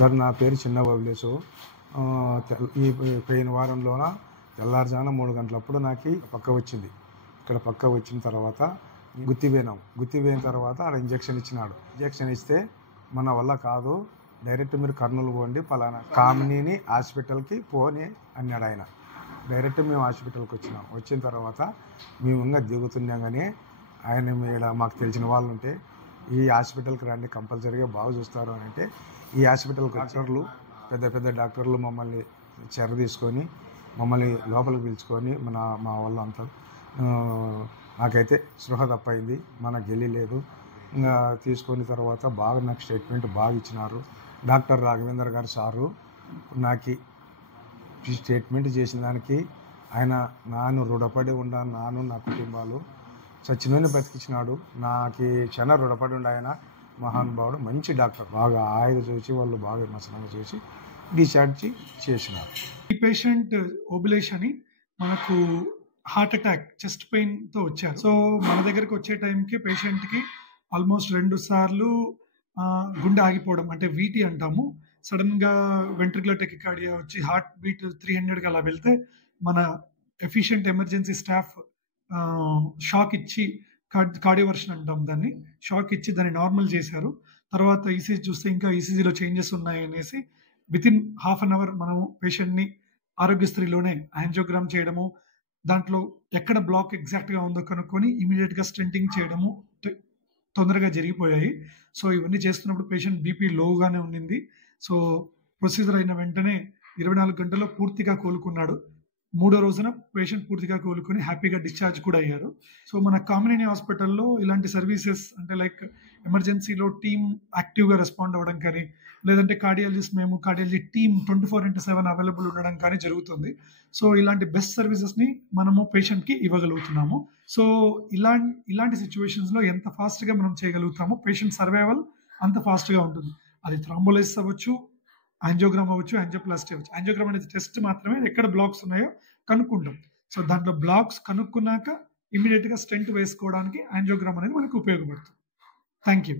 Sir నా పేరు చిన్న బబ్లేసు. ఈ పోయిన వారంలోన తెల్లారుజామున 3 గంటలప్పుడు నాకు పక్క వచ్చింది. ఇక్కడ పక్క వచ్చిన తర్వాత గుత్తిపోయిన తర్వాత ఆడ ఇంజక్షన్ ఇచ్చినాడు. ఇంజక్షన్ ఇస్తే మన వల్ల కాదు, డైరెక్ట్ మీరు కర్నూలు పోండి, పలానా కామినీని హాస్పిటల్కి పోని అన్నాడు ఆయన. డైరెక్ట్ మేము హాస్పిటల్కి వచ్చినాం. వచ్చిన తర్వాత మేము ఇంకా దిగుతున్నాం. కానీ ఆయన మీద మాకు తెలిసిన వాళ్ళు ఉంటే ఈ హాస్పిటల్కి రండి, కంపల్సరీగా బాగా చూస్తారు అని అంటే ఈ హాస్పిటల్కి డాక్టర్లు, పెద్ద డాక్టర్లు మమ్మల్ని చెర తీసుకొని మమ్మల్ని లోపలికి పిలుచుకొని మా వాళ్ళంతా నాకైతే స్పృహ తప్పైంది, మనకు గెలిలేదు. ఇంకా తీసుకొని తర్వాత బాగా నాకు స్టేట్మెంట్ బాగా ఇచ్చినారు. డాక్టర్ రాఘవేంద్ర గారు సారు నాకు ఈ స్టేట్మెంట్ చేసిన దానికి ఆయన నాను రుణపడి ఉన్నాను. నా కుటుంబాలు చచ్చినోని బతికించినాడు. నాకు క్షణ రుణపడి ఉండి ఆయన మహానుభావుడు, మంచి డాక్టర్. బాగా ఆయన చూసి వాళ్ళు బాగా విమర్శనంగా చూసి డిశ్చార్జ్ చేసినారు. ఈ పేషెంట్ ఓబులేష్ అని మనకు హార్ట్ అటాక్, చెస్ట్ పెయిన్తో వచ్చారు. సో మన దగ్గరికి వచ్చే టైంకి పేషెంట్కి ఆల్మోస్ట్ 2 సార్లు గుండె ఆగిపోవడం, అంటే వీటీ అంటాము. సడన్గా వెంట్రికులర్ టెకికార్డియా వచ్చి హార్ట్ బీట్ 300కి అలా వెళ్తే మన ఎఫిషియెంట్ ఎమర్జెన్సీ స్టాఫ్ షాక్ ఇచ్చి, కార్డియోవర్షన్ అంటాం దాన్ని, షాక్ ఇచ్చి దాన్ని నార్మల్ చేశారు. తర్వాత ఈసీజీ చూస్తే ఇంకా ఈసీజీలో చేంజెస్ ఉన్నాయి అనేసి వితిన్ హాఫ్ అన్ అవర్ మనం పేషెంట్ని ఆరోగ్యశ్రీలోనే యాంజియోగ్రామ్ చేయడము, దాంట్లో ఎక్కడ బ్లాక్ ఎగ్జాక్ట్గా ఉందో కనుక్కొని ఇమీడియట్గా స్టెంటింగ్ చేయడము తొందరగా జరిగిపోయాయి. సో ఇవన్నీ చేస్తున్నప్పుడు పేషెంట్ బీపీ లోగానే ఉండింది. సో ప్రొసీజర్ అయిన వెంటనే 24 గంటల్లో పూర్తిగా కోలుకున్నాడు. 3వ రోజున పేషెంట్ పూర్తిగా కోలుకొని హ్యాపీగా డిశ్చార్జ్ కూడా అయ్యారు. సో మన కామినేని హాస్పిటల్లో ఇలాంటి సర్వీసెస్ అంటే లైక్ ఎమర్జెన్సీలో టీమ్ యాక్టివ్గా రెస్పాండ్ అవ్వడం కానీ, లేదంటే కార్డియాలజీ టీమ్ 24/7 అవైలబుల్ ఉండడం కానీ జరుగుతుంది. సో ఇలాంటి బెస్ట్ సర్వీసెస్ని మనము పేషెంట్కి ఇవ్వగలుగుతున్నాము. సో ఇలాంటి సిచ్యువేషన్స్లో ఎంత ఫాస్ట్గా మనం చేయగలుగుతామో పేషెంట్ సర్వైవల్ అంత ఫాస్ట్గా ఉంటుంది. అది థ్రాంబోలైసిస్ అవ్వచ్చు, యాంజియోగ్రామ్ అవ్వచ్చు, యాంజియోప్లాస్టీ అవ్వచ్చు. యాంజియోగ్రామ్ అనేది టెస్ట్ మాత్రమే, ఎక్కడ బ్లాక్స్ ఉన్నాయో కనుక్కుంటాం. సో దాంట్లో బ్లాక్స్ కనుక్కున్నాక ఇమీడియట్గా స్టెంట్ వేసుకోవడానికి యాంజియోగ్రామ్ అనేది మనకు ఉపయోగపడుతుంది. Thank you.